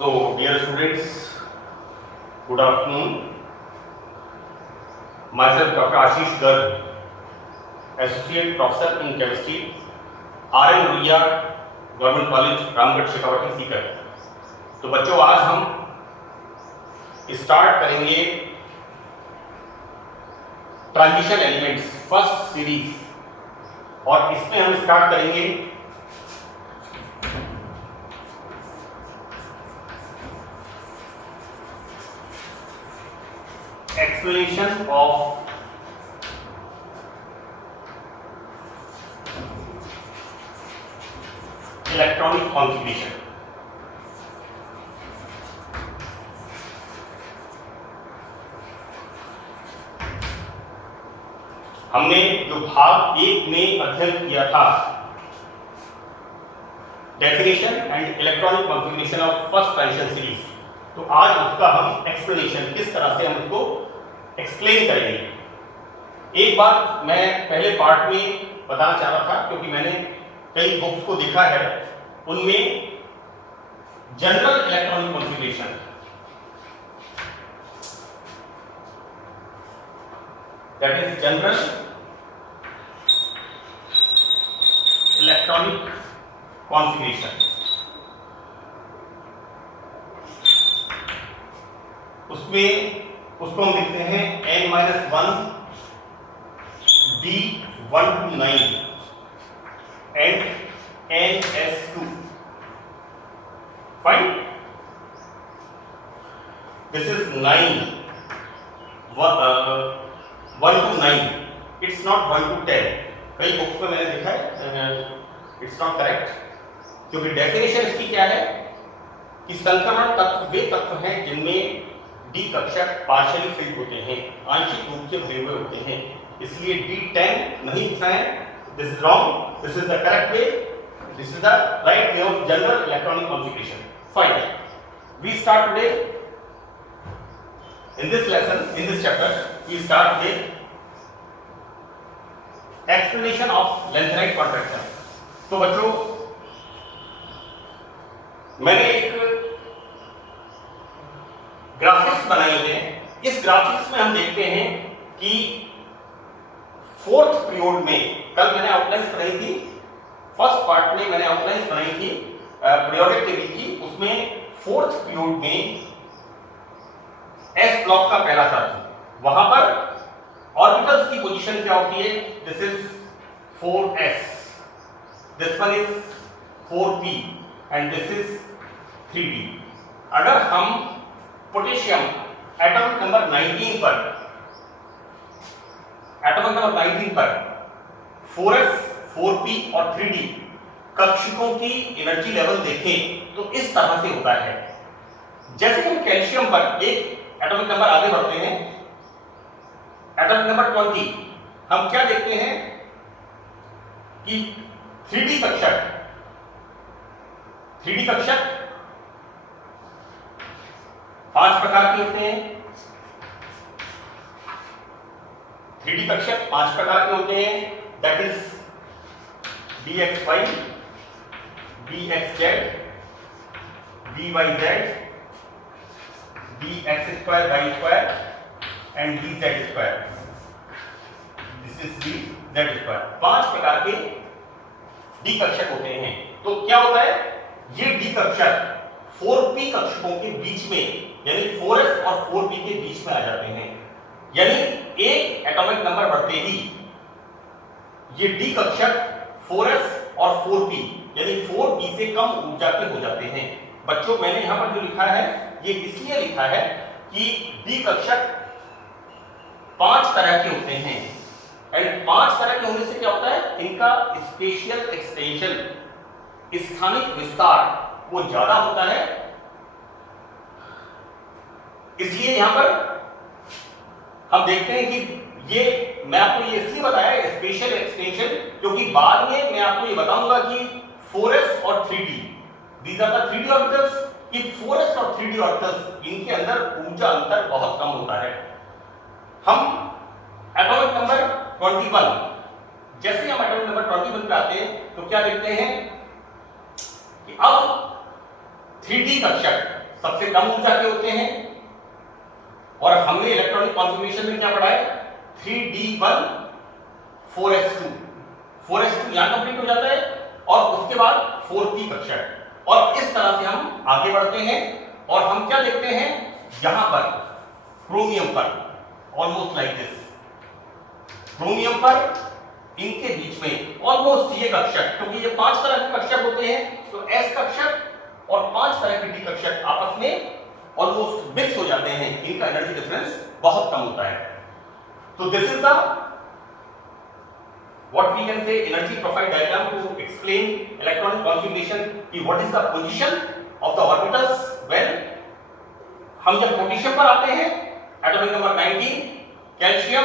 So, dear students, good afternoon. Myself, Dr. Ashish Garg, Associate Professor in Chemistry, R.N. Ruia, government college Ramgarh Shekhawati Sikar. तो बच्चों, आज हम start करेंगे transition elements first series, और इसमें हम स्टार्ट करेंगे एक्सप्लेनेशन ऑफ इलेक्ट्रॉनिक कॉन्फ़िगरेशन। हमने जो भाग 1 में अध्ययन किया था definition and electronic configuration of first transition series, तो आज उसका हम एक्सप्लेनेशन किस तरह से हम उसको एक्सप्लेन करेंगे। एक बात मैं पहले पार्ट में बताना चाह रहा था, क्योंकि मैंने कई बुक्स को देखा है, उनमें general electronic configuration, that is general electronic configuration, उसको हम लिखते हैं n-1 D1 to 9 and ns2. Fine. This is 9, 1 to 9. It's not 1 to 10. कई बुक्स में मैंने देखा है इट्स नॉट करेक्ट, क्योंकि डेफिनेशन इसकी क्या है कि संक्रमण तत्व वे तत्व हैं जिनमें डी कक्षक पार्शियली फिल्ड होते हैं, आंशिक रूप से भरे हुए होते हैं, इसलिए D10 नहीं लिखा है। This is wrong. This is the correct way. This is the right way of general electronic configuration. Fine. We start today in this lesson, in this chapter. We start with explanation of lanthanide contraction. तो बच्चों, मैंने एक graphics बनाई है। इस graphics में हम देखते हैं कि फोर्थ पीरियड में, कल मैंने आउटलाइंस बनाई थी, फर्स्ट पार्ट में मैंने आउटलाइंस बनाई थी पीरियोडिक टेबल की, उसमें फोर्थ पीरियड में एस ब्लॉक का पहला तत्व, वहां पर ऑर्बिटल्स की पोजीशन क्या होती है, this is 4s, this one is 4p and this is 3d। अगर हम पोटेशियम एटॉमिक नंबर 19 पर 4s, 4p और 3d कक्षकों की एनर्जी लेवल देखें तो इस तरह से होता है। जैसे हम कैल्शियम पर एक एटॉमिक नंबर आगे बढ़ते हैं, एटॉमिक नंबर 20, हम क्या देखते हैं कि 3d कक्षक 5 प्रकार के होते हैं। 3d कक्षक 5 प्रकार के होते हैं, that is dxy, dxz, dyz, dx2 y2 and dz2। This is dz2। 5 प्रकार के डी कक्षक होते हैं। तो क्या होता है, ये डी कक्षक 4p कक्षकों के बीच में, यानी 4s और 4p के बीच में आ जाते हैं, यानी एक एटॉमिक नंबर बढ़ते ही ये डी कक्षक 4s और 4p यानी 4p से कम ऊर्जा के हो जाते हैं। बच्चों, मैंने यहां पर जो लिखा है ये इसलिए लिखा है कि डी कक्षक 5 तरह के होते हैं, एंड 5 तरह के होने से क्या होता है, इनका स्पेशियल एक्सटेंशन, स्थानिक विस्तार वो ज्यादा होता है। इसलिए यहां पर हम देखते हैं कि ये मैं आपको ये इसलिए बताया स्पेशल एक्सटेंशन, क्योंकि बाद में मैं आपको ये बताऊंगा कि 4s और 3d, these are the 3d orbitals, कि 4s और 3d ऑर्बिटल्स इनके अंदर ऊर्जा अंतर बहुत कम होता है। हम एटॉमिक नंबर 21, जैसे हम एटॉमिक नंबर 21 पे आते हैं तो क्या देखते हैं कि अब 3d कक्षक सबसे कम ऊर्जा के होते हैं। और हमने इलेक्ट्रॉनिक कॉन्फिगरेशन में क्या पढ़ा है, 3d1 4s2, 4s2 यहां कंप्लीट हो जाता है और उसके बाद 4p कक्षक। और इस तरह से हम आगे बढ़ते हैं और हम क्या देखते हैं, यहां पर क्रोमियम पर ऑलमोस्ट लाइक दिस, क्रोमियम पर इनके बीच में ऑलमोस्ट ये कक्षक, क्योंकि ये 5 तरह के कक्षक होते हैं, तो s कक्षक और 5 तरह के d कक्षक आपस में ऑलमोस्ट मिक्स हो जाते हैं, इनका एनर्जी डिफरेंस बहुत कम होता है। तो this is the what we can say energy profile diagram to explain electronic configuration कि what is the position of the orbitals when हम जब पोटेशियम पर आते हैं, एटॉमिक नंबर 19 कैल्शियम,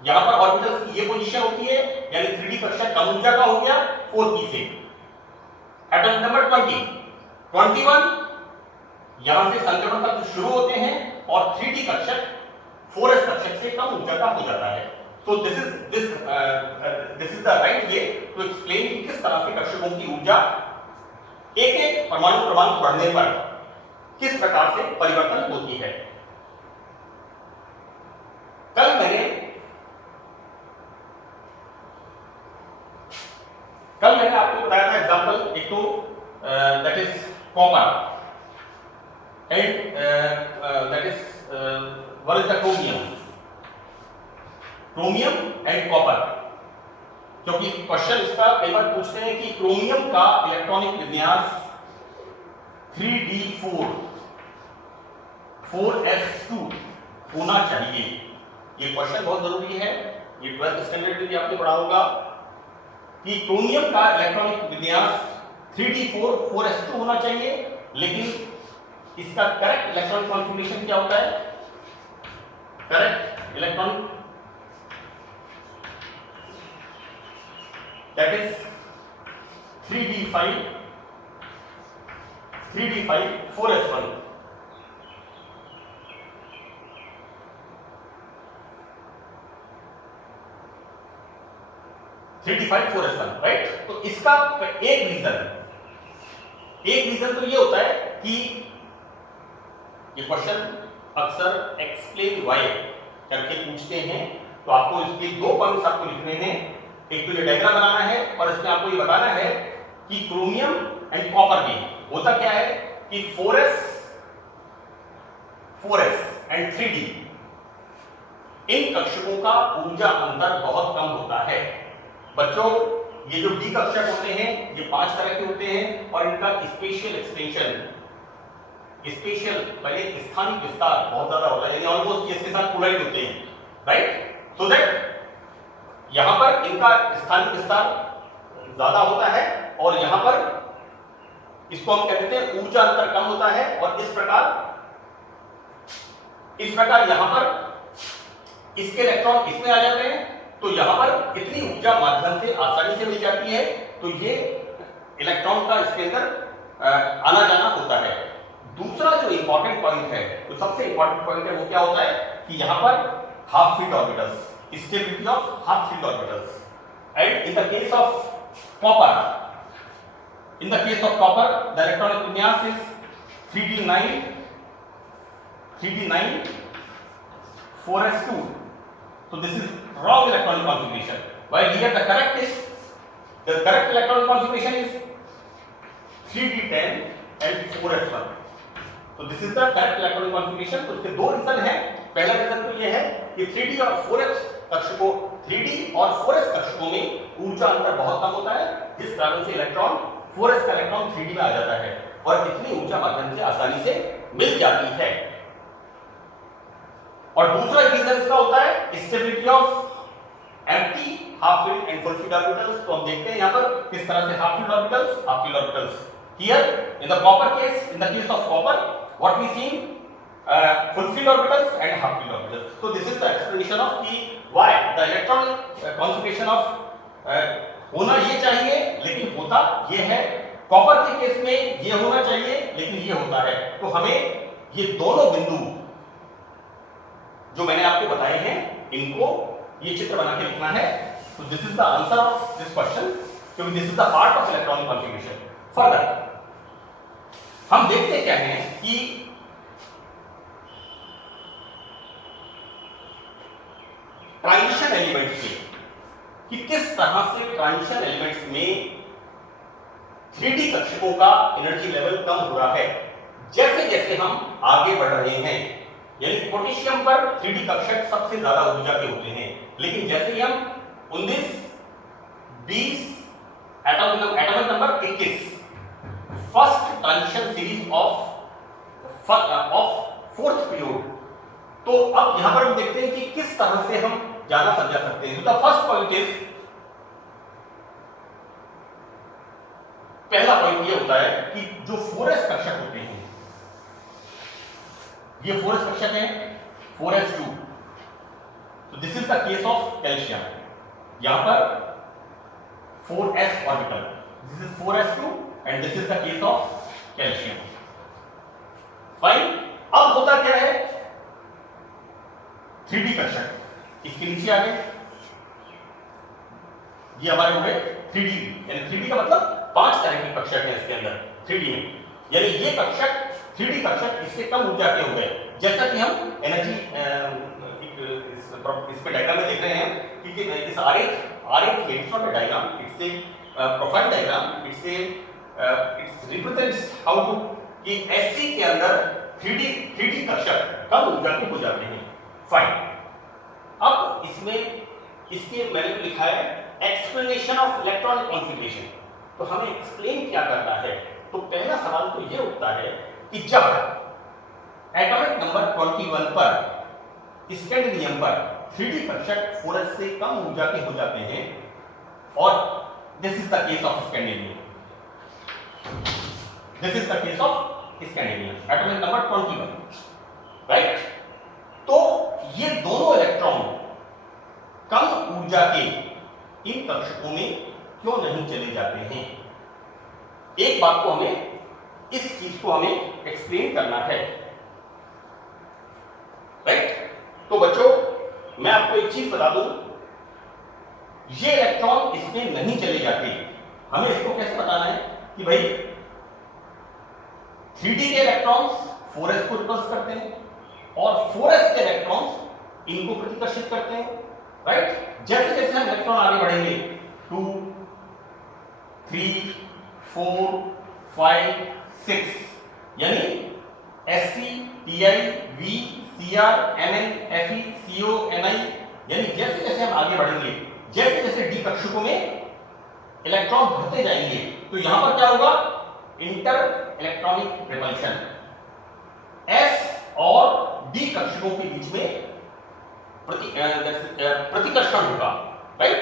यहां पर ऑर्बिटल्स की ये पोजीशन होती है, यानी 3d कक्षक कम ऊर्जा का हो गया 4p से। एटॉमिक नंबर 21 यहां से संक्रमण तत्व शुरू होते हैं और 3d कक्षक 4s कक्षक से कम ऊर्जा का हो जाता है। तो this is the right way to explain कि किस तरह से कक्षकों की ऊर्जा एक एक परमाणु क्रमांक बढ़ने पर किस प्रकार से परिवर्तन होती है। कल मैंने आपको बताया था एग्जांपल, एक तो that is copper and that is what is the chromium and copper, क्योंकि क्वेश्चन इसका कई बार पूछते हैं कि क्रोमियम का इलेक्ट्रॉनिक विन्यास 3d4 4s2 होना चाहिए। ये क्वेश्चन बहुत जरूरी है, ये 12th स्टैंडर्ड में भी आपने पढ़ा होगा कि क्रोमियम का इलेक्ट्रॉनिक विन्यास 3d4 4s2 होना चाहिए, लेकिन इसका करेक्ट इलेक्ट्रॉनिक कॉन्फिगरेशन क्या होता है, correct electronic that is 3d5 4s1। Right. तो इसका एक रीजन तो ये होता है कि ये क्वेश्चन अक्सर एक्सप्लेन व्हाई करके पूछते हैं, तो आपको इसके 2 पॉइंट्स आपको लिखने हैं। एक तो ये डायग्राम बनाना है और इसमें आपको ये बताना है कि क्रोमियम एंड कॉपर में होता क्या है कि 4s एंड 3d इन कक्षकों का ऊर्जा अंतर बहुत कम होता है। बच्चों, ये जो d कक्षक होते हैं ये 5 तरह के होते हैं और इनका स्पेशियल एक्सटेंशन, स्पेशियल पहले स्थानिक विस्तार बहुत ज्यादा होता है, यानी ऑलमोस्ट इसके साथ कोलाइड होते हैं, राइट। सो दैट यहां पर इनका स्थानिक विस्तार ज्यादा होता है और यहां पर इसको हम कहते हैं ऊर्जा अंतर कम होता है, और इस प्रकार यहां पर इसके इलेक्ट्रॉन इसमें आ जाते हैं, तो यहां पर इतनी ऊर्जा माध्यम से आसानी से मिल जाती है, तो ये इलेक्ट्रॉन का इसके अंदर आना जाना होता है। दूसरा जो इंपॉर्टेंट पॉइंट है, तो सबसे इंपॉर्टेंट पॉइंट है वो क्या होता है कि यहां पर half filled orbitals, stability of half filled orbitals, and in the case of copper the electronic vinyas is 3d9 4s2, so this is wrong electronic configuration, while here the correct electronic configuration is 3d10 and 4s1, so this is the correct electronic configuration। तो इसके 2 reason हैं। पहला reason तो ये है कि 3d और 4s कक्षकों 3d और 4s कक्षकों में ऊर्जा अंतर बहुत कम होता है, जिस कारण से इलेक्ट्रॉन 4s का इलेक्ट्रॉन 3d में आ जाता है और इतनी ऊर्जा माध्यम से आसानी से मिल जाती है। और दूसरा रीजन इसका होता है stability of empty half filled and full filled orbitals. तो हम देखते हैं यहां पर किस तरह से half filled orbitals here in the copper case, in the case of copper what we see full field orbitals and half field orbitals। So this is the explanation of the why the electron configuration of होना ये चाहिए लेकिन होता ये है, copper के case में ये होना चाहिए लेकिन ये होता है। तो हमें ये दोनों बिंदु जो मैंने आपको बताए हैं इनको ये चित्र बना के लिखना है। तो this is the answer of this question, क्योंकि this is the part of electronic configuration. Further हम देखते क्या हैं कि ट्रांजिशन एलिमेंट्स में कि किस तरह से ट्रांजिशन एलिमेंट्स में 3D कक्षकों का एनर्जी लेवल कम हो रहा है जैसे जैसे हम आगे बढ़ रहे हैं। यानी पोटेशियम पर 3D कक्षक सबसे ज्यादा ऊर्जा के होते हैं, लेकिन जैसे ही हम 19, 20, atomic number 21 first transition series of fourth period, तो अब यहां पर हम देखते हैं कि किस तरह से हम ज्यादा समझा सकते हैं। तो द फर्स्ट पॉइंट इज, पहला पॉइंट ये होता है कि जो 4s कक्षक होते हैं, ये 4s कक्षक है 4s2, तो this is the case of calcium. यहां पर 4s orbital, this is 4s2 and this is the case of calcium. Fine. अब होता क्या है, 3D कक्षक इसके नीचे आ गए, ये हमारे हो गए 3D, यानी 3D का मतलब 5 तरह के कक्षक हैं इसके अंदर 3D में। यानी ये कक्षक 3D कक्षक इससे कम ऊर्जा के हो गए, जैसा कि हम एनर्जी इस पे डायग्राम में देख रहे हैं कि इस आरेख it's not a diagram, it's a profile diagram, it's represents how to कि SC के अंदर 3D कक्षक कम ऊर्जा के हो जाते हैं। फाइन। अब इसमें इसके मैंने तो लिखा है एक्सप्लेनेशन ऑफ इलेक्ट्रॉनिक कॉन्फ़िगरेशन, तो हमें एक्सप्लेन क्या करना है। तो पहला सवाल तो यह उठता है कि जब एटॉमिक नंबर 21 पर स्कैंडियम पर 3D कक्षक 4s से कम ऊर्जा के हो जाते हैं, और this is the case of scandium, this is the case of scandium atomic number 21, right. तो ये दोनों इलेक्ट्रॉन कम ऊर्जा के इन कक्षकों में क्यों नहीं चले जाते हैं, एक बात को हमें, इस चीज को हमें एक्सप्लेन करना है, राइट। तो बच्चों मैं आपको एक चीज बता दूं, ये इलेक्ट्रॉन इसमें नहीं चले जाते। हमें इसको कैसे बताना है कि भाई 3D के इलेक्ट्रॉन्स 4s को रिपल्स करते हैं और 4s के इलेक्ट्रॉन्स इनको प्रतिकर्षित करते हैं, राइट। जैसे जैसे हम इलेक्ट्रॉन आगे बढ़ेंगे 2, 3, 4, 5, 6, यानी Sc, Ti, V, Cr, Mn, Fe, Co, Ni, यानी जैसे जैसे हम आगे बढ़ेंगे, जैसे जैसे D कक्षकों में इलेक्ट्रॉन भरते जाएंगे, तो यहां पर क्या होगा, इंटर इलेक्ट्रॉनिक रिपल्शन, S और D कक्षकों के बीच में प्रतिकर्षण होगा, राइट।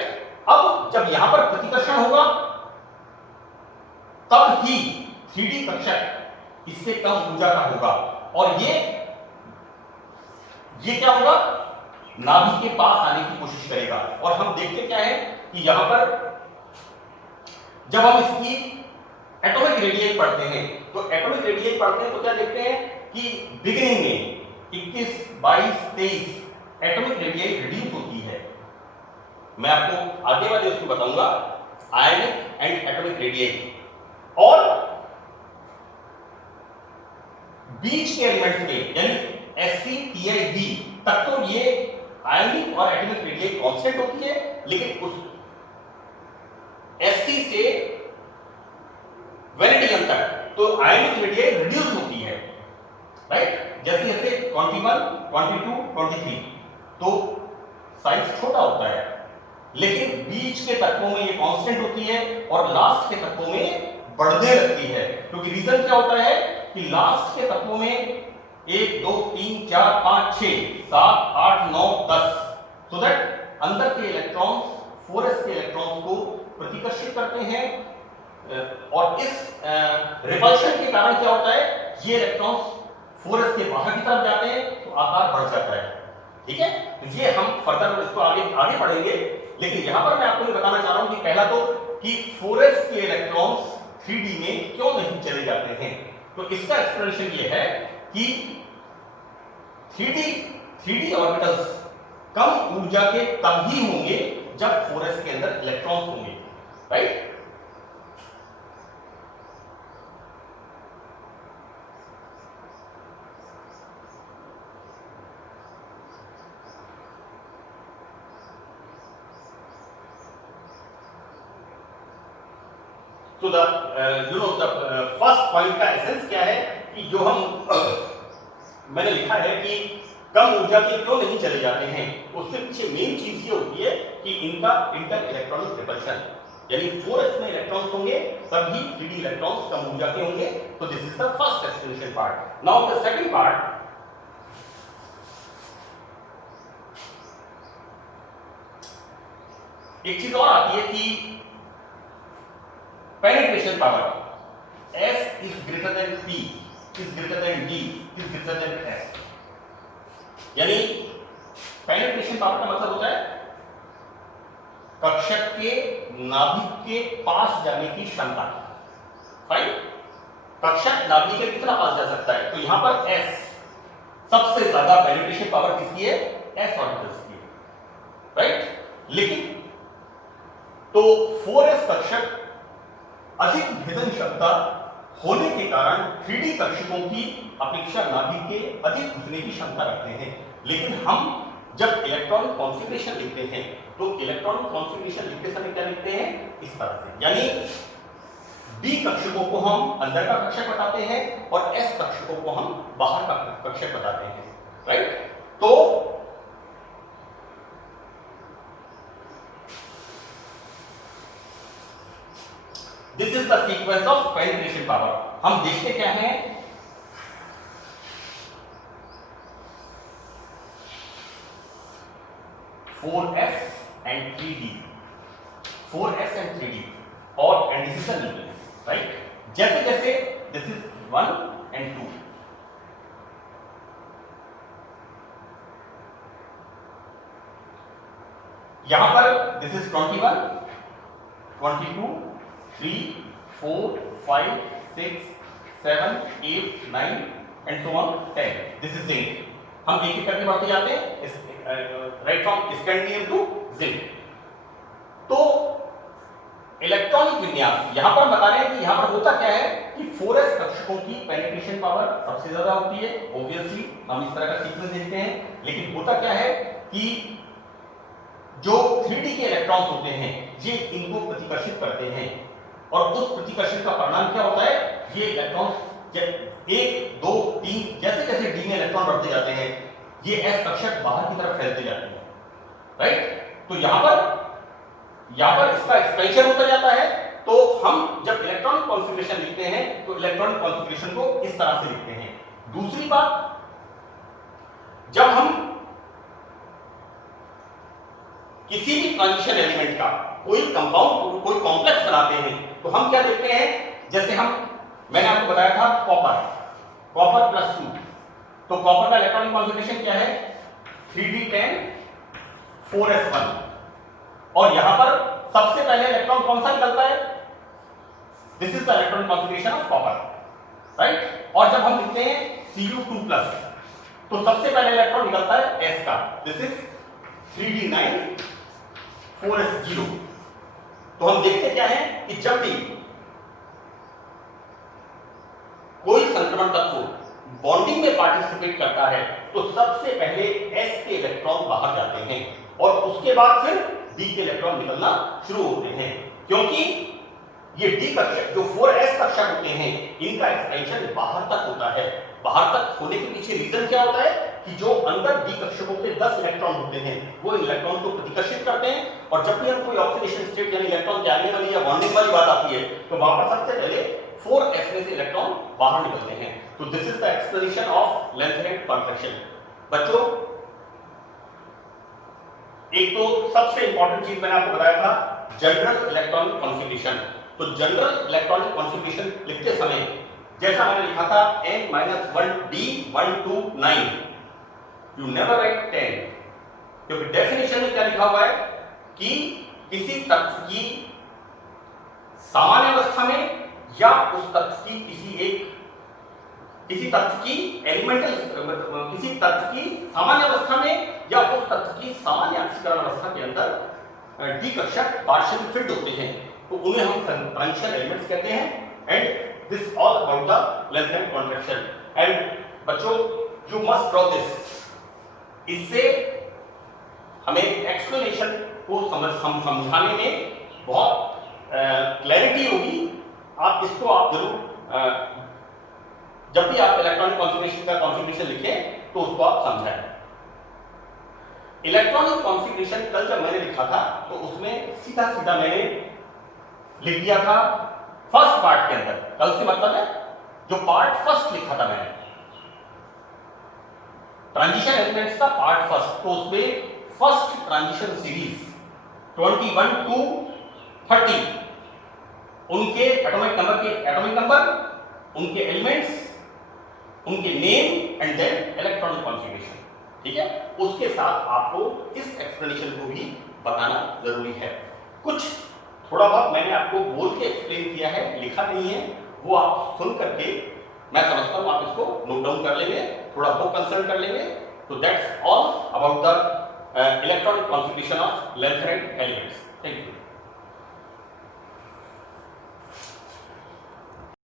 अब जब यहां पर प्रतिकर्षण होगा तब ही 3D कक्षक इससे कम ऊर्जा का होगा, और ये क्या होगा, नाभि के पास आने की कोशिश करेगा। और हम देखते क्या है कि यहां पर जब हम इसकी एटॉमिक रेडियस पढ़ते हैं, तो एटॉमिक रेडियस पढ़ते हैं तो क्या देखते हैं कि बिगिनिंग में 21, 22, 23 एटॉमिक रेडियस रिड्यूस होती है। मैं आपको आगे वाले उसको बताऊंगा, आयनिक एंड एटॉमिक रेडियस, और बीच के एलिमेंट्स में यानी Sc, Ti, V तक तो ये आयनिक और एटॉमिक रेडियस कांस्टेंट होती है, लेकिन उस Sc से वैनेडियम तक तो आयनिक रेडियस रिड्यूस होती है, राइट। जैसे जैसे 21, 22, 23 तो साइज छोटा होता है, लेकिन बीच के तत्वों में ये कांस्टेंट होती है और लास्ट के तत्वों में बढ़ने लगती है, क्योंकि रीजन क्या होता है कि लास्ट के तत्वों में 1, 2, 3, 4, 5, 6, 7, 8, 9, 10, सो दैट अंदर के इलेक्ट्रॉन्स 4s के इलेक्ट्रॉन्स को प्रतिकर्षित करते हैं, और इस रिपल्शन के कारण क्या होता है, ये इलेक्ट्रॉन्स 4s के बाहर की तरफ जाते हैं तो आकार बढ़ जाता है, ठीक है। तो ये हम फर्दर इसको आगे पढ़ेंगे, लेकिन यहां पर मैं आपको ये बताना चाह रहा हूं कि पहला तो कि 4s के इलेक्ट्रॉन्स 3D में क्यों नहीं चले जाते हैं। तो इसका एक्सप्लेनेशन ये है कि 3D ऑर्बिटल्स कम ऊर्जा के तब ही होंगे जब 4s के अंदर इलेक्ट्रॉन्स होंगे, right. So the first point का एसेंस क्या है कि जो हम मैंने लिखा है कि कम ऊर्जा के क्यों नहीं चले जाते हैं, उसके पीछे मेन चीज ये होती है कि इनका इंटर इलेक्ट्रॉनिक रिपल्शन, यानी 4s में इलेक्ट्रॉन्स होंगे तभी 3d इलेक्ट्रॉन्स कम ऊर्जा के होंगे। तो this is the first explanation part. Now the second part, एक चीज और आती है कि penetration power S is greater than P is greater than D is greater than S, यानी पेनिट्रेशन पावर का मतलब होता है कक्षक के नाभिक के पास जाने की क्षमता। फाइन, कक्षक नाभिक के कितना पास जा सकता है, तो यहां पर S सबसे ज्यादा पेनिट्रेशन पावर किसकी है, S ऑर्बिटल्स की है, राइट। लेकिन तो 4s कक्षक अधिक भेदन क्षमता होने के कारण 3D कक्षकों की अपेक्षा नाभिक के अधिक घुसने की क्षमता रखते हैं। लेकिन हम जब इलेक्ट्रॉनिक कॉन्फ़िगरेशन लिखते हैं तो इलेक्ट्रॉनिक कॉन्फ़िगरेशन लिखते समय क्या लिखते हैं, इस तरह से, यानी D कक्षकों को हम अंदर का कक्षक बताते हैं और S कक्षकों को हम बाहर का कक्षक बताते हैं, राइट। तो this is the sequence of penetration power. हम देखते क्या हैं, four S and 3D, 4s and 3D, और and this is the nucleus, right. जैसे जैसे दिस इज 1 and 2, यहां पर this is 21, 22, 3, 4, 5, 6, 7, 8, 9 and so on 10. This is zinc. हम एक एक करके बढ़ते जाते हैं, right from scandium to zinc. तो इलेक्ट्रॉनिक विन्यास यहां पर बता रहे हैं कि यहां पर होता क्या है कि 4s कक्षकों की पेनिट्रेशन पावर सबसे ज्यादा होती है, ऑब्वियसली हम इस तरह का सीक्वेंस देखते हैं। लेकिन होता क्या है कि जो 3D के इलेक्ट्रॉन्स होते हैं ये इनको प्रतिकर्षित करते हैं, और उस प्रतिकर्षण का परिणाम क्या होता है, ये इलेक्ट्रॉन 1, 2, 3 जैसे जैसे डी में इलेक्ट्रॉन बढ़ते जाते हैं ये S कक्षक बाहर की तरफ फैलते जाते हैं, राइट। तो यहां पर इसका एक्सपेंशन होता जाता है। तो हम जब इलेक्ट्रॉनिक कॉन्फ़िगरेशन लिखते हैं तो इलेक्ट्रॉनिक कॉन्फ़िगरेशन को इस तरह से लिखते हैं। दूसरी बात, जब हम किसी भी ट्रांजिशन एलिमेंट का कोई कंपाउंड, कोई कॉम्प्लेक्स बनाते हैं तो हम क्या देखते हैं, जैसे मैंने आपको बताया था कॉपर प्लस 2, तो कॉपर का इलेक्ट्रॉनिक कॉन्फ़िगरेशन क्या है, 3d10 4s1, और यहां पर सबसे पहले इलेक्ट्रॉन कौन सा निकलता है, this is the electronic configuration of copper, right. और जब हम लिखते हैं Cu2+, तो सबसे पहले इलेक्ट्रॉन निकलता है S का, दिस इज 3d9 4s0। तो हम देखते क्या है कि जब भी कोई संक्रमण तत्व बॉन्डिंग में पार्टिसिपेट करता है तो सबसे पहले S के इलेक्ट्रॉन बाहर जाते हैं और उसके बाद फिर D के इलेक्ट्रॉन निकलना शुरू होते हैं, क्योंकि ये D कक्षक जो 4s कक्षक होते हैं इनका एक्सपेंशन बाहर तक होता है। बाहर तक होने के पीछे रीजन क्या होता है कि जो अंदर D कक्षकों के 10 इलेक्ट्रॉन होते हैं वो इन इलेक्ट्रॉन को प्रतिकर्षित करते हैं, और जब भी हम कोई ऑक्सीडेशन स्टेट यानी इलेक्ट्रॉन त्यागने वाली या बॉन्डिंग वाली बात आती है तो वहां पर सबसे पहले 4s में से इलेक्ट्रॉन बाहर निकलते हैं। तो this is the explanation of length and contraction. बच्चों, एक तो सबसे इंपॉर्टेंट चीज मैंने आपको बताया था जनरल इलेक्ट्रॉनिक कॉन्फ़िगरेशन। तो जनरल इलेक्ट्रॉनिक कॉन्फ़िगरेशन लिखते समय जैसा मैंने लिखा था n-1d129, यू नेवर राइट 10, क्योंकि डेफिनेशन में क्या लिखा हुआ है कि किसी तत्व की सामान्य अवस्था में या उस तत्व की किसी तत्व की एलिमेंटल किसी तत्व की सामान्य अवस्था में या उस तत्व की सामान्य ऑक्सीकरण अवस्था के अंदर डी कक्षक पार्शियल फिट होते हैं, तो उन्हें हम ट्रांजिशन एलिमेंट्स कहते हैं। And this all about the length and contraction. And बच्चों, यू मस्ट ड्रॉ दिस, इससे हमें एक्सप्लेनेशन को समझाने में बहुत क्लैरिटी होगी आप इसको आप जरूर जब भी आप इलेक्ट्रॉनिक कॉन्फ़िगरेशन का कॉन्फ़िगरेशन लिखें तो उसको आप समझाएं। इलेक्ट्रॉनिक कॉन्फ़िगरेशन कल जब मैंने लिखा था तो उसमें सीधा सीधा मैंने लिख दिया था फर्स्ट पार्ट के अंदर। कल से मतलब है जो पार्ट फर्स्ट लिखा था मैंने ट्रांजिशन एलिमेंट्स का पार्ट फर्स्ट, तो उसमें फर्स्ट ट्रांजिशन सीरीज 21 to 30 उनके एटॉमिक नंबर, उनके एलिमेंट्स, उनके name and then electronic configuration, ठीक है। उसके साथ आपको इस एक्सप्लेनेशन को भी बताना जरूरी है। कुछ थोड़ा बहुत मैंने आपको बोल के एक्सप्लेन किया है, लिखा नहीं है, वो आप सुन करके मैं समझता हूं आप इसको नोट डाउन कर लेंगे, थोड़ा बुक कंसल्ट कर लेंगे। तो that's all about the electronic configuration of length and elements. Thank you.